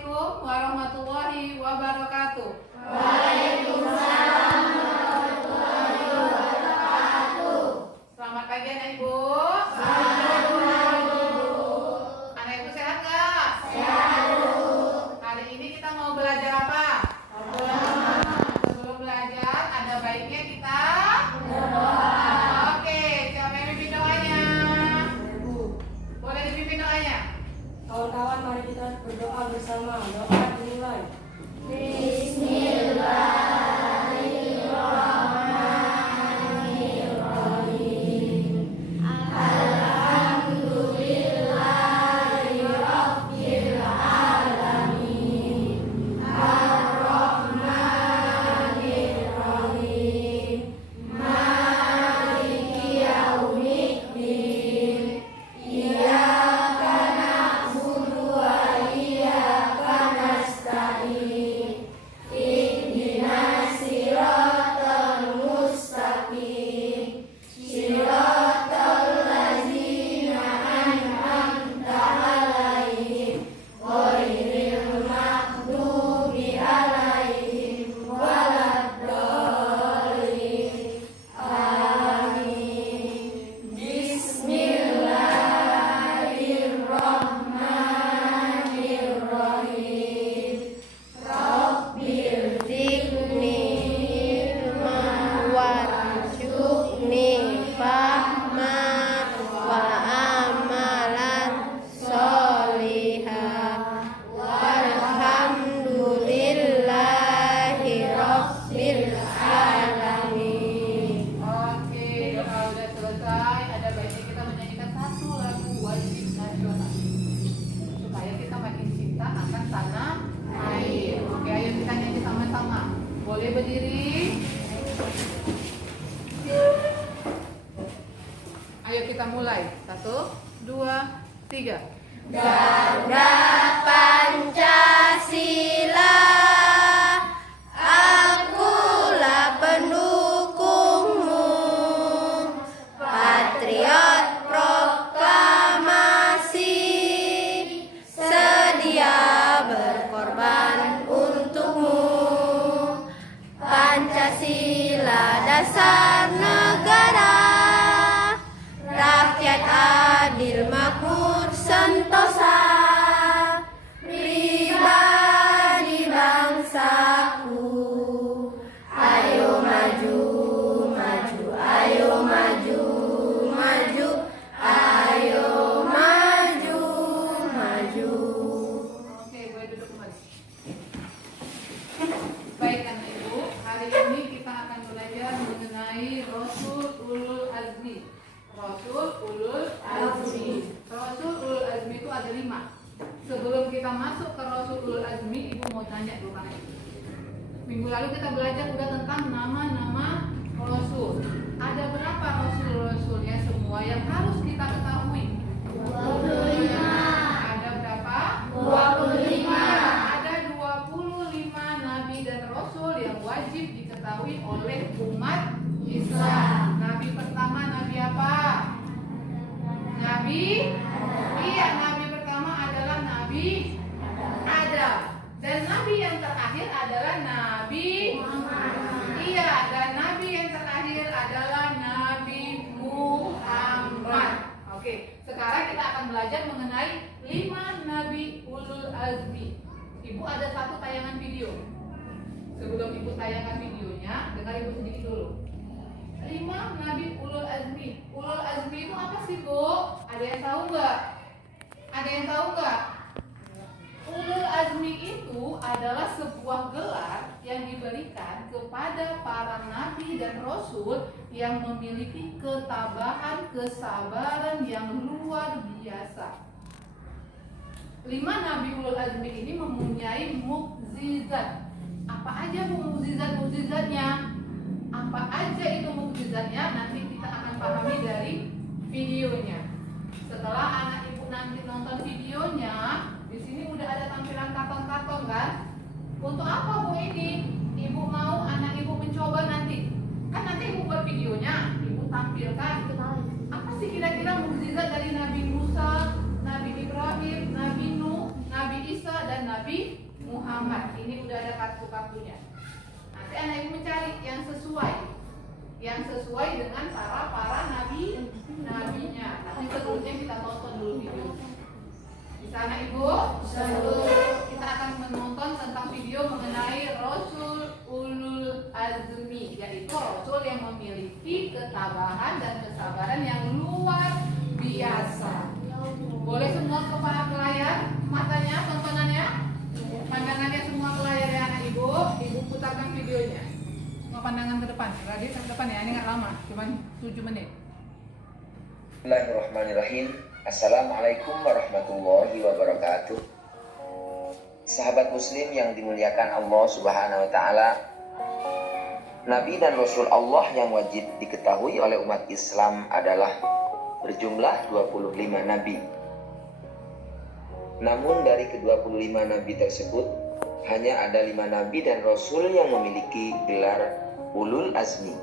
Assalamualaikum warahmatullahi wabarakatuh. Waalaikumsalam warahmatullahi wabarakatuh. Selamat pagi anak ibu. Selamat pagi Bu. Anak ibu sehat nggak? Sehat Bu. Hari ini kita mau belajar apa? Sebelum belajar ada baiknya kita Berdoa. Oke, siapa yang pimpin doanya? Bu, Boleh dipimpin doanya? kawan-kawan mari kita berdoa bersama. Doa dimulai. Bismillahirrahmanirrahim. Alhamdulillahi rabbil alamin. Ar-Rahmanir-Rahim. Maliki yaumiddin. Iyyaka na'budu wa iyyaka nasta'in. Ihdinas siratal mustaqim. Siratal ladzina an'amta 'alaihim ghairil maghdubi 'alaihim waladdallin. Amin. Bismillahirrahmanirrahim. Rabbil zidni ilman warzuqni fahman wa amalan sholihan. Walhamdulillahi rabbil alamin. Oke, doa udah selesai. Ada baiknya kita menyanyikan satu lagu wajib nasional supaya kita makin cinta akan tanah air. Oke, ayo kita nyanyi sama-sama. Boleh berdiri? Ayo kita mulai. 1, 2, 3. Ganda Pancasila, akulah pendukungmu. Patriot proklamasi, sedia berkorban untukmu. Pancasila dasar negara, rakyat adil makmur sentosa. Pribadi bangsaku, ayo maju, maju, ayo maju, maju, ayo maju, maju. Oke, boleh duduk kembali. Baik anak ibu, hari ini kita akan belajar mengenai Rasul Ulul Azmi. Rasul Ulul Azmi. Rasul Ulul Azmi itu ada 5. Sebelum kita masuk ke Rasul Ulul Azmi, ibu mau tanya dulu anak ibu. Minggu lalu kita belajar udah tentang nama-nama Rasul. Ada berapa Rasul-Rasulnya semua yang harus kita ketahui? 25. Ada berapa? 25. Ada 25 nabi dan rasul yang wajib diketahui oleh umat Islam. Nabi pertama nabi apa? Nabi? Iya, nabi pertama adalah Nabi Adam. Dan nabi yang terakhir adalah Nabi Muhammad. Iya, dan nabi yang terakhir adalah Nabi Muhammad. Oke, sekarang kita akan belajar mengenai 5 nabi ulul azmi. Ibu ada satu tayangan video. Sebelum ibu tayangkan videonya, dengar ibu sedikit dulu. 5 nabi ulul azmi. Ulul azmi itu apa sih, Bu? Ada yang tahu nggak? Ada yang tahu nggak? Ulul azmi itu adalah sebuah gelar yang diberikan kepada para nabi dan rasul yang memiliki ketabahan, kesabaran yang luar biasa. 5 nabi ulul azmi ini mempunyai mukjizat. Apa aja mukjizat-mukjizatnya? Apa aja itu mukjizatnya? Nanti kita akan pahami dari videonya. Setelah anak ibu nanti nonton videonya, di sini udah ada tampilan karton-karton kan? Untuk apa Bu ini? Ibu mau anak ibu mencoba nanti. Kan nanti ibu buat videonya, ibu tampilkan. Apa sih kira-kira mukjizat dari Nabi Musa, Nabi Ibrahim, Nabi Nuh, Nabi Isa dan Nabi Muhammad. Ini udah ada kartu-kartunya. Nanti anak ibu mencari yang sesuai dengan para nabinya. Tapi sebelumnya kita tonton dulu video. Bisa anak ibu? Kita akan menonton tentang video mengenai Rasul Ulul Azmi, yaitu Rasul yang memiliki ketabahan dan kesabaran yang luar biasa. Boleh semua ke layar matanya, tontonannya, pandangannya semua ke layar ya anak ibu. Ibu putarkan videonya. Semua pandangan ke depan, Radit ke depan ya. Ini nggak lama, cuma 7 menit. Bismillahirrahmanirrahim. Assalamualaikum warahmatullahi wabarakatuh. Sahabat muslim yang dimuliakan Allah subhanahu wa ta'ala, Nabi dan Rasul Allah yang wajib diketahui oleh umat Islam adalah berjumlah 25 Nabi. Namun dari ke-25 Nabi tersebut, hanya ada 5 Nabi dan Rasul yang memiliki gelar Ulul Azmi.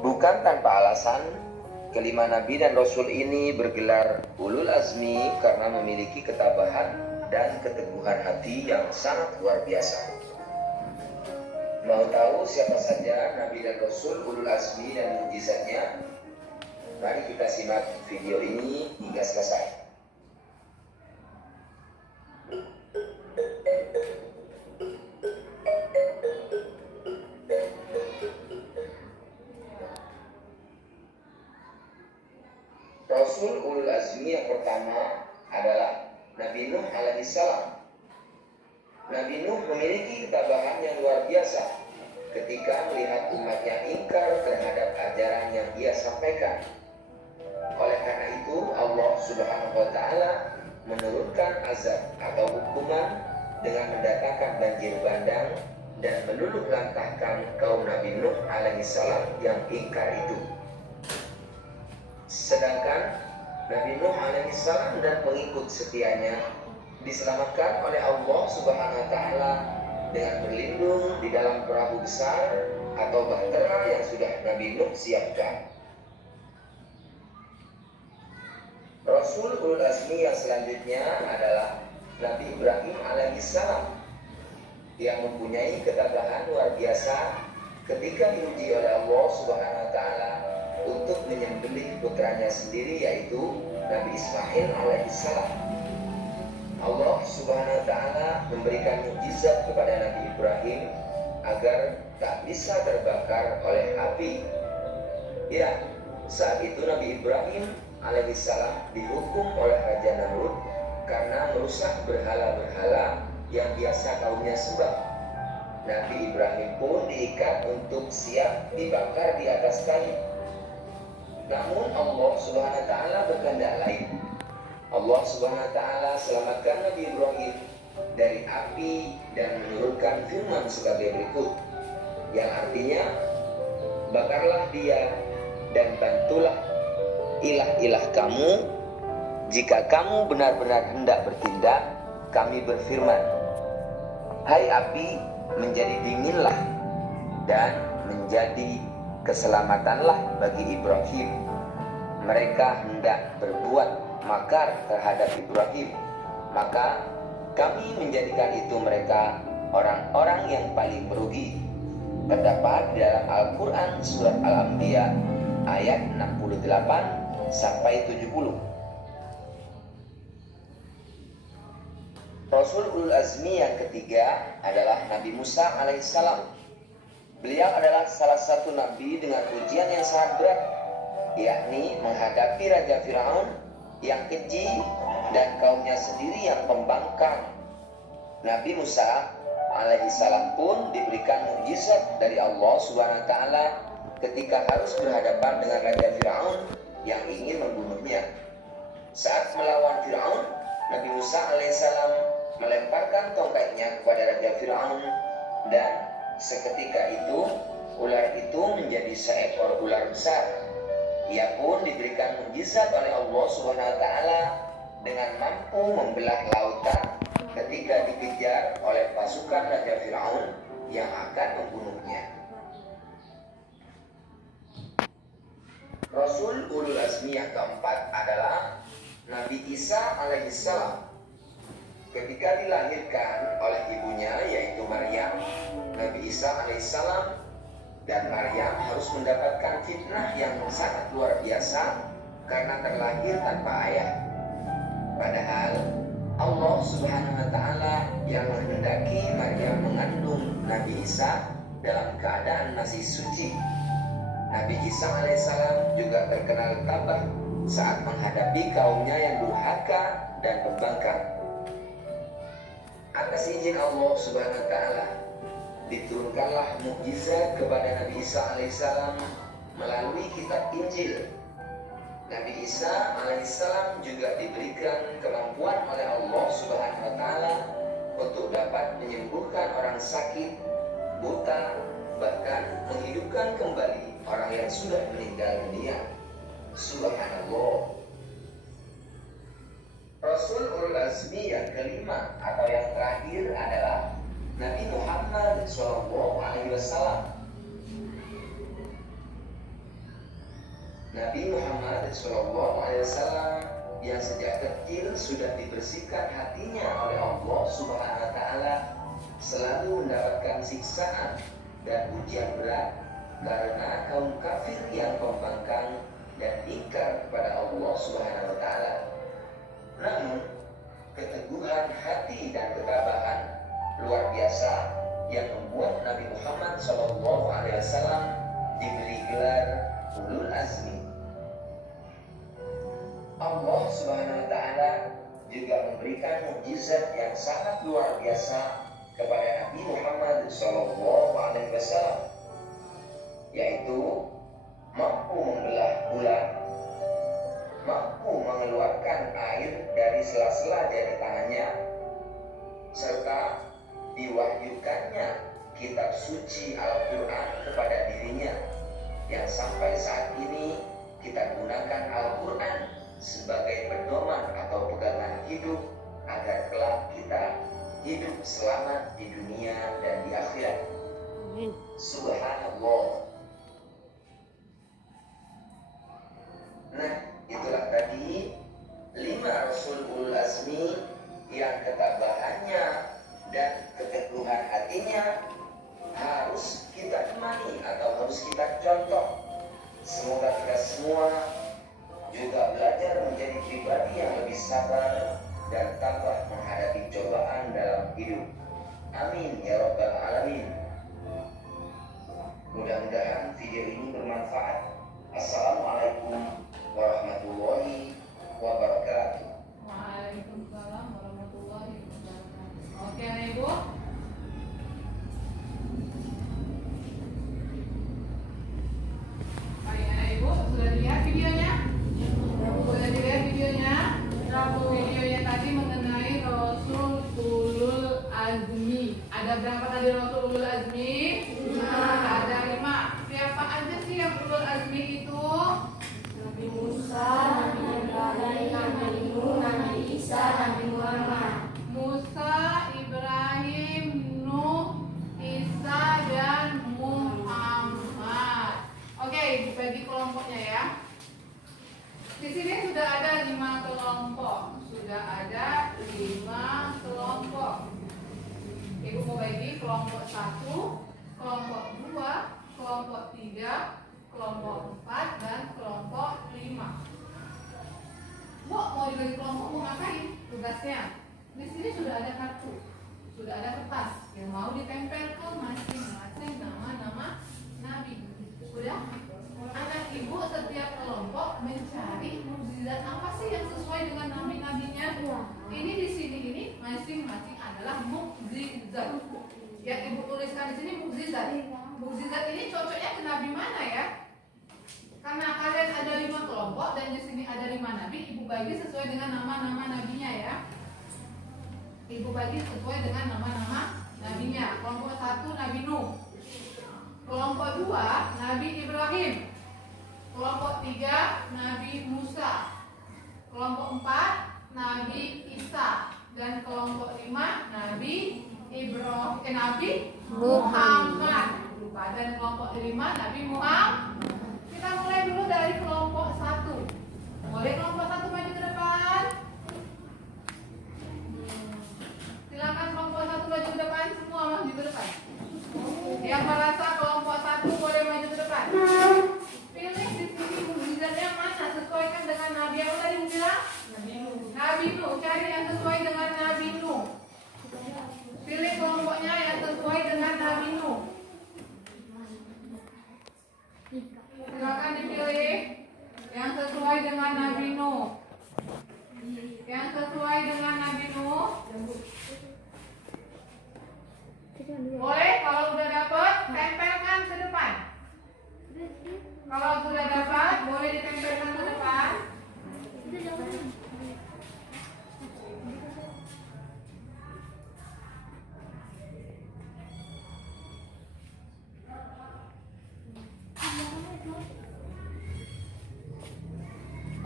Bukan tanpa alasan, kelima Nabi dan Rasul ini bergelar Ulul Azmi karena memiliki ketabahan dan keteguhan hati yang sangat luar biasa. Mau tahu siapa saja Nabi dan Rasul Ulul Azmi dan mukjizatnya? Mari kita simak video ini hingga selesai. Rasul Ulul Azmi yang pertama adalah Nabi Nuh alaihissalam. Nabi Nuh memiliki ketabahan yang luar biasa ketika melihat umatnya ingkar terhadap ajaran yang dia sampaikan. Oleh karena itu, Allah Subhanahu wa ta'ala menurunkan azab atau hukuman dengan mendatangkan banjir bandang dan meluluh lantahkan kaum Nabi Nuh alaihissalam yang ingkar itu. Sedangkan Nabi Nuh alaihissalam dan pengikut setianya diselamatkan oleh Allah Subhanahu wa ta'ala dengan berlindung di dalam perahu besar atau bahtera yang sudah Nabi Nuh siapkan. Rasul Ulul Azmi yang selanjutnya adalah Nabi Ibrahim alaihissalam yang mempunyai ketabahan luar biasa ketika diuji oleh Allah Subhanahu wa ta'ala untuk menyembelih putranya sendiri, yaitu Nabi Ismail alaihissalam. Allah Subhanahu wa ta'ala memberikan mukjizat kepada Nabi Ibrahim agar tak bisa terbakar oleh api. Ya, saat itu Nabi Ibrahim alaihissalam dihukum oleh Raja Namrud karena merusak berhala-berhala yang biasa kaumnya sembah. Nabi Ibrahim pun diikat untuk siap dibakar di atas kayu. Namun Allah Subhanahu wa ta'ala berkehendak lain. Allah Subhanahu wa ta'ala selamatkan Nabi Ibrahim dari api dan menurunkan firman sebagai berikut, yang artinya, bakarlah dia dan bantulah ilah-ilah kamu. Jika kamu benar-benar hendak bertindak, kami berfirman, hai api, menjadi dinginlah dan menjadi keselamatanlah bagi Ibrahim. Mereka hendak berbuat makar terhadap Ibrahim, maka kami menjadikan itu mereka orang-orang yang paling merugi. Terdapat di dalam Al-Quran surat Al-Anbiya ayat 68 sampai 70. Rasul Ulul Azmi yang ketiga adalah Nabi Musa alaihissalam. Beliau adalah salah satu nabi dengan ujian yang sangat berat, yakni menghadapi Raja Firaun yang keji dan kaumnya sendiri yang pembangkang. Nabi Musa alaihissalam pun diberikan mukjizat dari Allah Subhanahu wa ta'ala ketika harus berhadapan dengan Raja Firaun yang ingin membunuhnya. Saat melawan Firaun, Nabi Musa alaihissalam melemparkan tongkatnya kepada Raja Firaun, dan seketika itu ular itu menjadi seekor ular besar. Ia pun diberikan mukjizat oleh Allah Subhanahu wa ta'ala dengan mampu membelah lautan ketika dikejar oleh pasukan Raja Firaun yang akan membunuhnya. Rasul Ulul Azmi yang keempat adalah Nabi Isa alaihissalam. Ketika dilahirkan oleh ibunya yaitu Maryam, Nabi Isa alaihissalam dan Maryam harus mendapatkan fitnah yang sangat luar biasa karena terlahir tanpa ayah. Padahal Allah Subhanahu wa taala yang menghendaki Maryam mengandung Nabi Isa dalam keadaan masih suci. Nabi Isa alaihissalam juga terkenal tabah saat menghadapi kaumnya yang durhaka dan pembangkang. Atas izin Allah Subhanahu wa taala, diturunkanlah mukjizat kepada Nabi Isa alaihissalam melalui kitab Injil. Nabi Isa alaihissalam juga diberikan kemampuan oleh Allah Subhanahu wa taala untuk dapat menyembuhkan orang sakit, buta, bahkan menghidupkan kembali orang yang sudah meninggal dunia. Subhanallah. Rasul Ulul Azmi yang kelima atau yang terakhir adalah Nabi Muhammad SAW. Nabi Muhammad SAW yang sejak kecil sudah dibersihkan hatinya oleh Allah Subhanahu wa taala selalu mendapatkan siksaan dan ujian berat karena kaum kafir yang pembangkang dan ingkar kepada Allah Subhanahu wa taala. Namun, keteguhan hati dan ketabahan luar biasa yang membuat Nabi Muhammad SAW diberi gelar Ulul Azmi. Allah Subhanahu wa taala juga memberikan mukjizat yang sangat luar biasa kepada Nabi Muhammad SAW, yaitu mampu membelah bulan, mampu mengeluarkan air dari sela-sela jari tangannya, serta diwahyukannya kitab suci Al-Quran kepada dirinya, yang sampai saat ini kita gunakan Al-Quran sebagai pedoman atau pegangan hidup agar kelak kita hidup selamat di dunia dan di akhirat. Subhanallah. Nah, itulah tadi 5 Rasul Ulul Azmi yang ketabahannya dan keteguhan hatinya harus kita imani atau harus kita contoh. Semoga kita semua juga belajar menjadi pribadi yang lebih sabar dan tabah menghadapi cobaan dalam hidup. Amin ya rabbal alamin. Mudah-mudahan video ini bermanfaat. Assalamualaikum warahmatullahi wabarakatuh. Waalaikumsalam warahmatullahi wabarakatuh. Oke, Ibu. Baik, anak Ibu, sudah dilihat videonya? Sudah dilihat videonya? Videonya tadi mengenai Rasul Ulul Azmi. Ada berapa tadi Rasul Ulul Azmi? 5. Ada 5. Siapa aja sih yang Ulul Azmi itu? Nabi Musa, Nabi Ibrahim, Nabi Nuh, Nabi Isa, Nabi Muhammad. Musa, Ibrahim, Nuh, Isa, dan Muhammad. Oke, dibagi kelompoknya ya. Di sini sudah ada 5 kelompok. Sudah ada 5 kelompok. Ibu mau bagi kelompok 1, kelompok 2, kelompok 3, kelompok 4, dan kelompok 5. Bu, mau dibagi kelompok mau ngapain? Tugasnya. Di sini sudah ada kartu, sudah ada kertas yang mau ditempel ke masing-masing nama-nama nabi. Sudah? Anak ibu setiap kelompok mencari mukjizat apa sih yang sesuai dengan nabi-nabinya. Ini di sini ini masing-masing adalah mukjizat. Ya, ibu tuliskan di sini mukjizat. Mukjizat ini cocoknya ke nabi mana ya? Karena kalian ada 5 kelompok dan di sini ada 5 nabi, ibu bagi sesuai dengan nama-nama nabinya ya. Ibu bagi sesuai dengan nama-nama nabinya. Kelompok 1 Nabi Nuh. Kelompok 2 Nabi Ibrahim. Kelompok 3 Nabi Musa. Kelompok 4 Nabi Isa. Dan kelompok 5 Nabi Nabi Muhammad. Dan kelompok 5 Nabi Muhammad. Kita mulai dulu dari kelompok 1. Boleh kelompok 1 maju ke depan? silakan semua maju ke depan. Yang merasa kelompok 1 boleh maju ke depan. Pilih di sini mukjizatnya mana, sesuaikan dengan Nabi apa tadi bilang? Nabi Nuh. Cari yang sesuai dengan Nabi Nuh. Pilih kelompoknya yang sesuai dengan Nabi Nuh. Silakan dipilih yang sesuai dengan Nabi Nuh. Yang sesuai dengan Nabi Nuh. Boleh, kalau udah dapat, tempelkan ke depan. Kalau sudah dapat, boleh ditempelkan ke depan.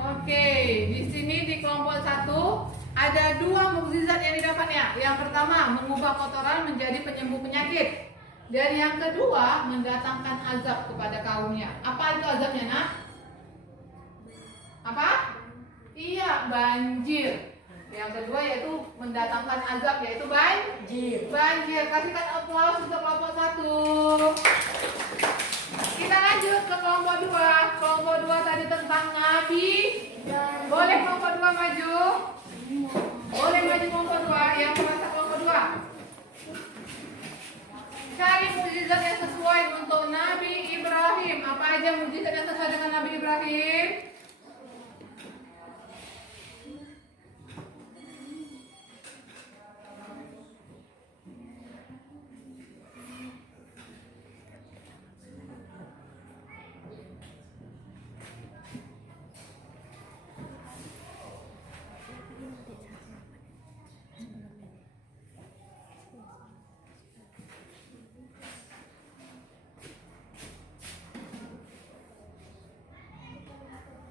Oke, di sini di kelompok 1 ada 2 mukjizat yang didapatnya. Yang pertama, mengubah kotoran menjadi penyembuh penyakit. Dan yang kedua, mendatangkan azab kepada kaumnya. Apa itu azabnya, Nak? Apa? Iya, banjir. Yang kedua yaitu mendatangkan azab, yaitu banjir. Kasihkan aplaus untuk kelompok 1. Kita lanjut ke kelompok 2. Kelompok 2 tadi tentang Nabi. Boleh kelompok 2 maju? Boleh maju kelompok 2. Yang merasa kelompok 2. Cari mukjizat yang sesuai untuk Nabi Ibrahim. Apa aja mukjizat yang sesuai dengan Nabi Ibrahim?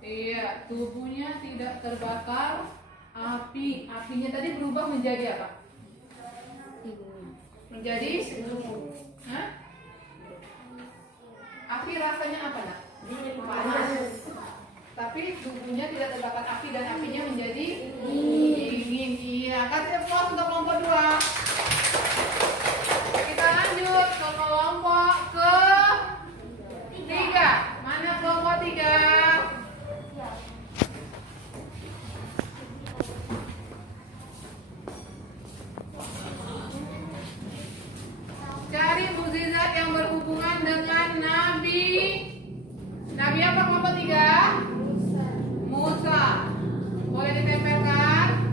Iya, tubuhnya tidak terbakar api. Apinya tadi berubah menjadi apa? Menjadi? Hah? Api rasanya apa, Nak? Panas. Tapi tubuhnya tidak terbakar api dan apinya menjadi dingin. Iya, kasih aplaus untuk kelompok 2. Kita lanjut ke kelompok ke 3. Mana kelompok 3? Cari mukjizat yang berhubungan dengan Nabi. Nabi apa kelompok 3? Musa. Boleh ditempelkan?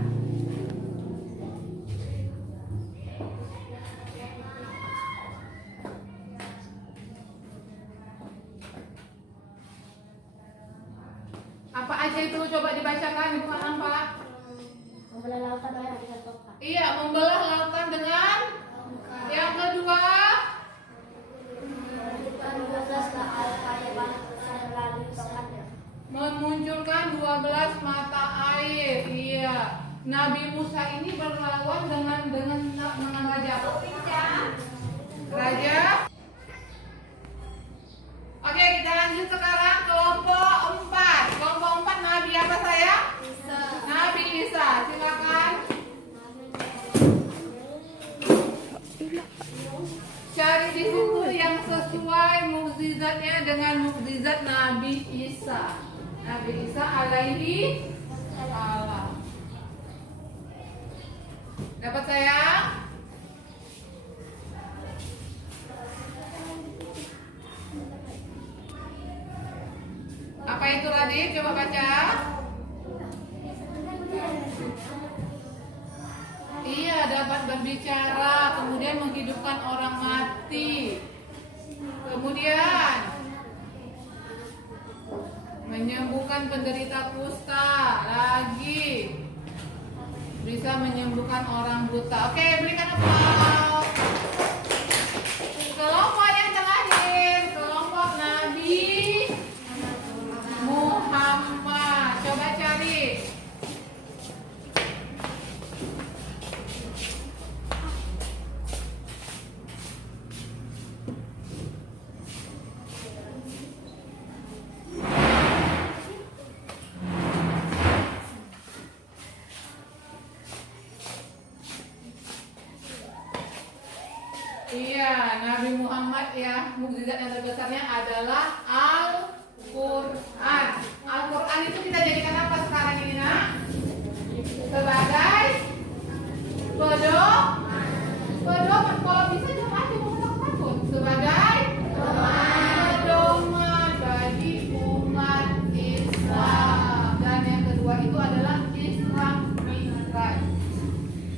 Apa aja itu? Coba dibacakan, Ibu nampak. Membelah lautan merah dengan tongkat. Iya, membelah lautan dengan. Yang kedua, Menunjukkan 12 kaya banyak besar melalui tongkatnya. memunculkan 12 mata air. Iya. Nabi Musa ini berlawan dengan raja apa? Raja. Oke, kita lanjut sekarang kelompok 4. Kelompok 4 Nabi apa saya? Nabi Isa. Silakan. Cari di situ yang sesuai mukjizatnya dengan mukjizat Nabi Isa. Nabi Isa alaihi salam. Dapat sayang? Apa itu Radit? Coba baca. Iya, dapat berbicara, kemudian menghidupkan orang mati. Kemudian menyembuhkan penderita kusta, lagi bisa menyembuhkan orang buta. Oke, berikan aplaus. Kelompok yang terakhir, kelompok Nabi Muhammad. Coba cari. Iya, Nabi Muhammad ya, mukjizat yang terbesarnya adalah Al-Quran. Al-Quran itu kita jadikan apa sekarang ini, nak? Sebagai pedoman. Kalau bisa jangan aja mau takut. Sebagai pedoman bagi umat Islam. Dan yang kedua itu adalah Islam Mi'raj.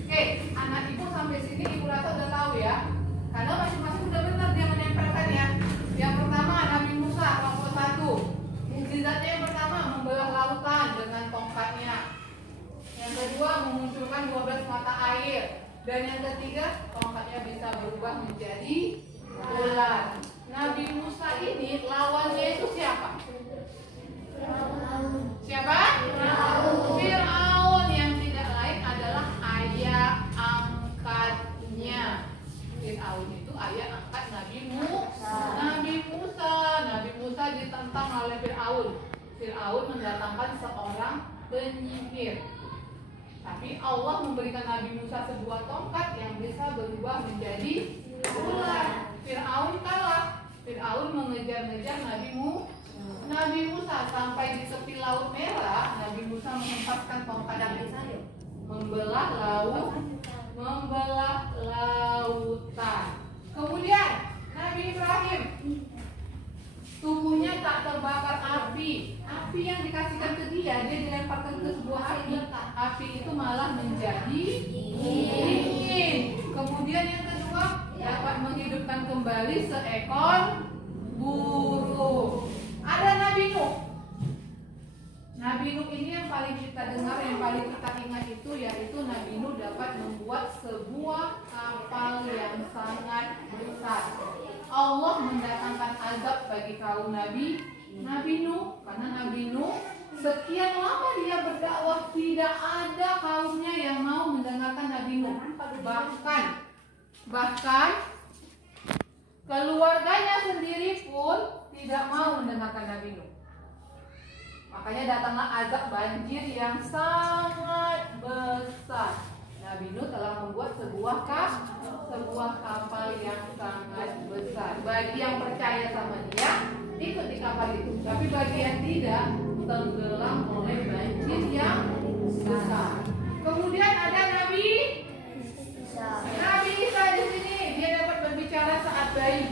Oke, anak ibu sampai sini ibu rasa udah tahu ya. Karena masing-masing udah benar dia menempelkan ya. Yang pertama Nabi Musa kelompok 1. Mukjizatnya yang pertama membelah lautan dengan tongkatnya. Yang kedua memunculkan 12 mata air. Dan yang ketiga tongkatnya bisa berubah menjadi ular. Nabi Musa ini lawannya itu siapa? Siapa? Fir'aun yang tidak lain adalah ayah angkatnya. Fir'aun itu ayah angkat Nabi Musa. Nabi Musa ditentang oleh Fir'aun. Fir'aun mendatangkan seorang penyihir. Tapi Allah memberikan Nabi Musa sebuah tongkat yang bisa berubah menjadi ular. Fir'aun kalah. Fir'aun mengejar-ngejar Nabi Musa sampai di tepi Laut Merah. Nabi Musa menempatkan tongkat yang membelah lautan. Kemudian Nabi Ibrahim, tubuhnya tak terbakar api. Api yang dikasihkan ke dia dilemparkan ke sebuah api. Api itu malah menjadi dingin. Kemudian yang kedua, dapat menghidupkan kembali seekor burung. Ada Nabi Nuh. Nabi Nuh ini yang paling kita dengar, yang paling kita ingat itu yaitu Nabi Nuh dapat membuat sebuah kapal yang sangat besar. Allah mendatangkan azab bagi kaum Nabi Nuh karena Nabi Nuh sekian lama dia berdakwah tidak ada kaumnya yang mau mendengarkan Nabi Nuh. Bahkan keluarganya sendiri pun tidak mau mendengarkan Nabi Nuh. Makanya datanglah azab banjir yang sangat besar. Nabi Nuh telah membuat sebuah kapal yang sangat besar. Bagi yang percaya sama dia, ikut di kapal itu. Tapi bagi yang tidak, tenggelam oleh banjir yang besar. Kemudian ada Nabi Isa di sini. Dia dapat berbicara saat bayi.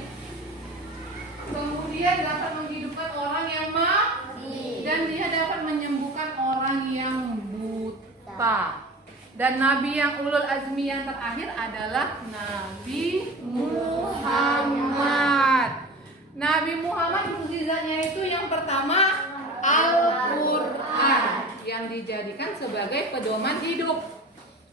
Kemudian dapat menghidupkan orang yang mati. Dan dia dapat menyembuhkan orang yang buta. Dan Nabi yang ulul azmi yang terakhir adalah Nabi Muhammad. Nabi Muhammad mukjizatnya itu yang pertama Al-Quran yang dijadikan sebagai pedoman hidup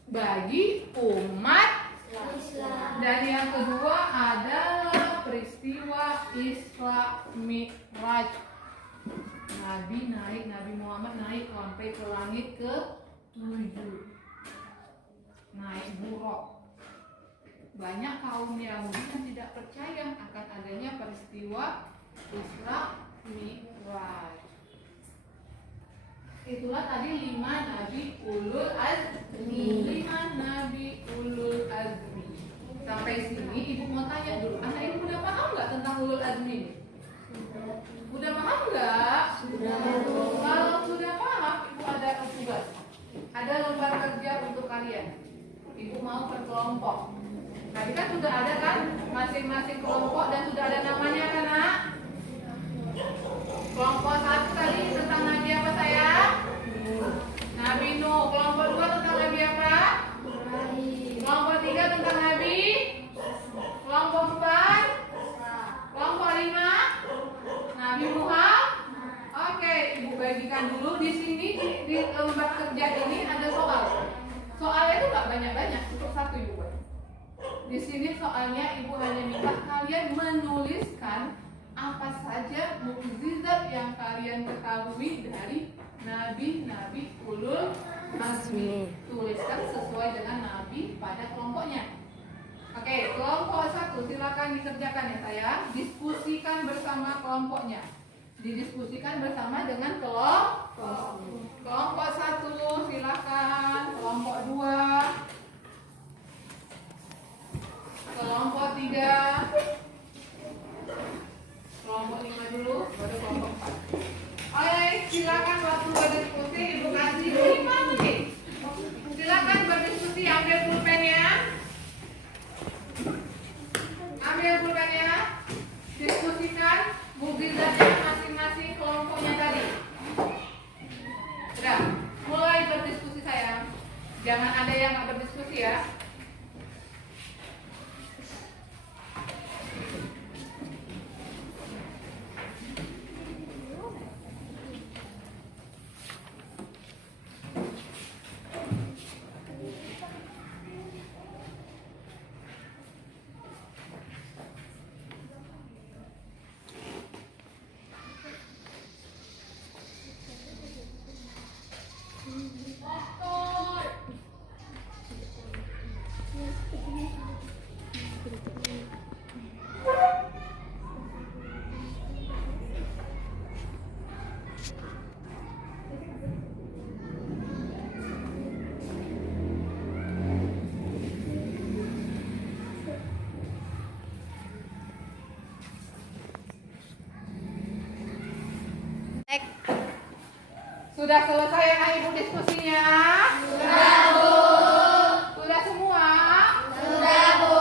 bagi umat Islam. Dan yang kedua adalah peristiwa Isra Mi'raj. Nabi Muhammad naik sampai ke langit ke-7. Naik buruk. Banyak kaum Yahudi yang tidak percaya akan adanya peristiwa Isra Mi'raj. Itulah tadi 5 Nabi Ulul Azmi. Sampai sini ibu mau tanya dulu, anak ibu udah paham nggak tentang Ulul Azmi ini? Udah paham nggak? Kalau sudah paham, ibu ada tugas. Ada lembar kerja untuk kalian. Ibu mau berkelompok. Tadi kan sudah ada kan masing-masing kelompok dan sudah ada namanya kan, Nak? Kelompok 1 tadi tentang Nabi apa sayang? Nabi Nuh. Kelompok 2 tentang Nabi apa? Kelompok 3 tentang Nabi. Kelompok 4. Kelompok 5 Nabi Muhammad. Oke, ibu bagikan dulu di sini di lembar kerja ini ada soal. Soalnya itu nggak banyak-banyak, cukup 1 ibu buat. Di sini soalnya ibu hanya minta kalian menuliskan apa saja mukjizat yang kalian ketahui dari nabi-nabi ulul azmi. Tuliskan sesuai dengan nabi pada kelompoknya. Oke, kelompok 1 silakan dikerjakan ya sayang. Diskusikan bersama kelompoknya. Didiskusikan bersama dengan kelompok. Kelompok 1 silakan. Kelompok 2. Kelompok 3. Kelompok 5 dulu, baru kelompok 4. Oke, silakan waktu berdiskusi Ibu kasih 5 menit. Silakan berdiskusi, ambil pulpennya. Ambil pulpennya. Diskusikan mukjizatnya masing-masing kelompoknya tadi. Sudah, mulai berdiskusi sayang. Jangan ada yang nggak berdiskusi ya. Sudah selesai anak ibu diskusinya? Sudah, Bu. Sudah semua? Sudah, Bu.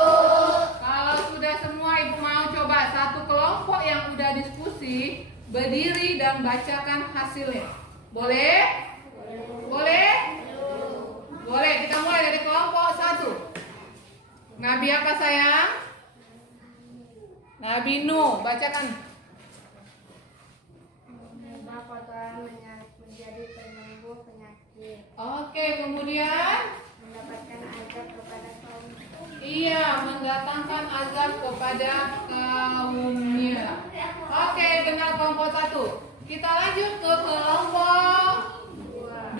Kalau sudah semua, ibu mau coba satu kelompok yang udah diskusi berdiri dan bacakan hasilnya. Boleh? Boleh? Boleh. Kita mulai dari kelompok 1. Nabi apa sayang? Nabi Nuh. Bacakan. Kota menjadi penyembuh penyakit. Oke, kemudian Mendapatkan azab kepada kaum. iya, mendatangkan azab kepada kaumnya. Oke, benar kelompok 1. Kita lanjut ke kelompok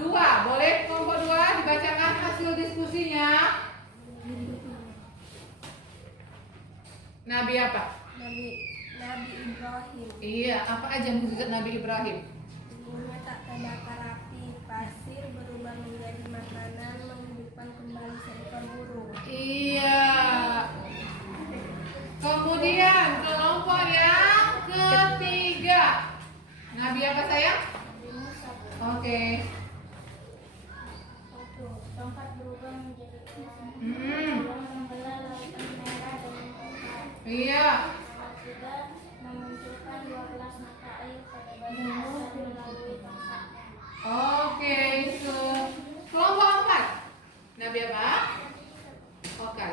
2. Boleh kelompok 2 dibacakan hasil diskusinya? Nabi apa? Nabi Ibrahim. Iya, apa aja mukjizat Nabi Ibrahim? Bunga tak terbakar api, pasir berubah menjadi makanan, menghidupkan kembali seekor burung. Iya. Kemudian kelompok yang ketiga. Nabi apa sayang? Musa. Oke. Tongkat berubah menjadi emas. Hmm. Membelah lautan merah dengan tongkat. Iya. Juga memunculkan 12 mata air pada Bani Israil melalui tongkatnya. Oke. Kelompok 4. Nabi apa? Oke.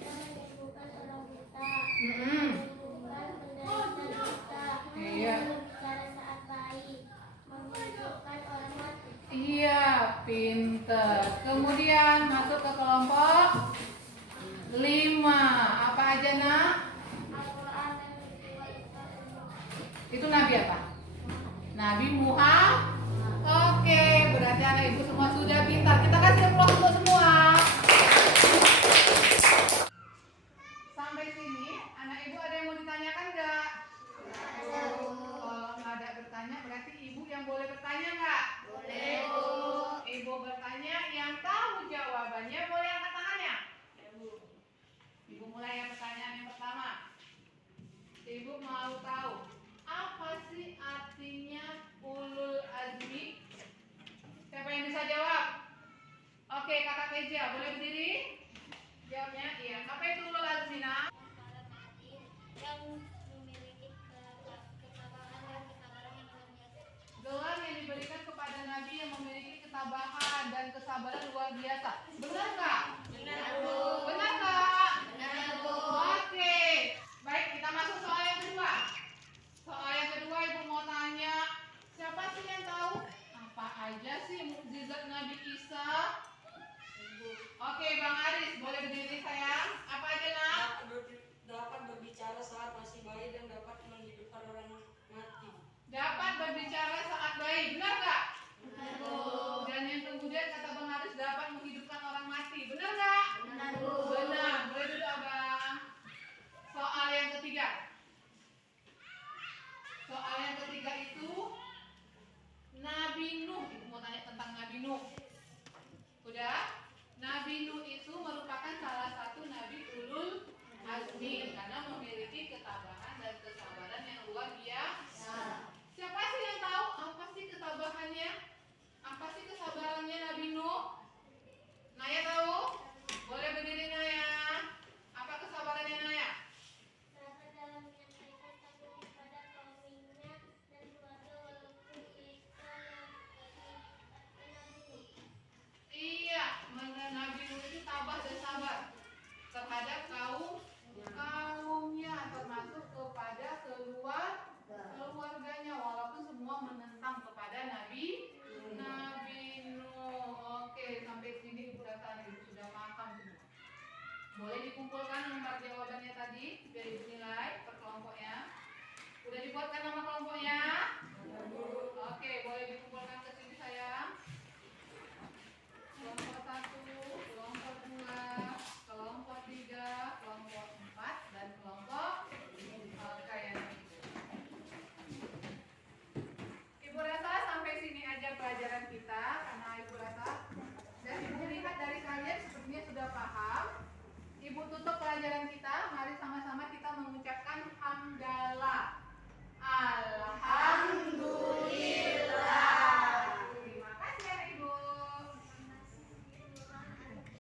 Menyembuhkan orang buta. Hmm. Menyembuhkan penderita buta. Iya. Berbicara saat bayi. Menghidupkan orang mati. Iya, pinter. Kemudian masuk ke kelompok 5. Apa aja, Nak? Al-Quran dan peristiwa Itu Nabi apa? Nabi Muhammad. Oke, berarti anak ibu semua sudah pintar. Kita kasih aplaus untuk semua. Sampai sini, anak ibu ada yang mau ditanyakan nggak? Kalau nggak ada bertanya, berarti ibu yang boleh bertanya nggak? Boleh. Ibu bertanya, yang tahu jawabannya boleh angkat tangannya. Ibu mulai yang pertanyaan yang pertama. Ibu mau tahu apa sih artinya ulul azmi? Siapa yang bisa jawab? Oke, kakak Keja, boleh berdiri? Jawabnya iya. Apa itu ulul azmi, Nak? yang memiliki ketabahan dan kesabaran yang luar biasa. Gelar yang diberikan kepada Nabi yang memiliki ketabahan dan kesabaran luar biasa. Benar nggak? Benar, Bu. Benar nggak? Benar, Bu. Oke. Baik, kita masuk soal yang kedua. Soal yang kedua, ibu mau tanya, siapa sih yang tahu apa aja sih mukjizat Nabi Isa? Oke, Bang Aris, boleh berdiri sayang? Apa aja, Nak? Dapat berbicara saat masih bayi dan dapat menghidupkan orang mati. Dapat berbicara saat bayi, benar nggak? Dan yang kemudian kata Bang Aris dapat menghidupkan orang mati, Boleh dikumpulkan nomor jawabannya tadi biar ibu nilai per kelompoknya. Udah dibuatkan nama kelompoknya? Oke, boleh dikumpulkan ke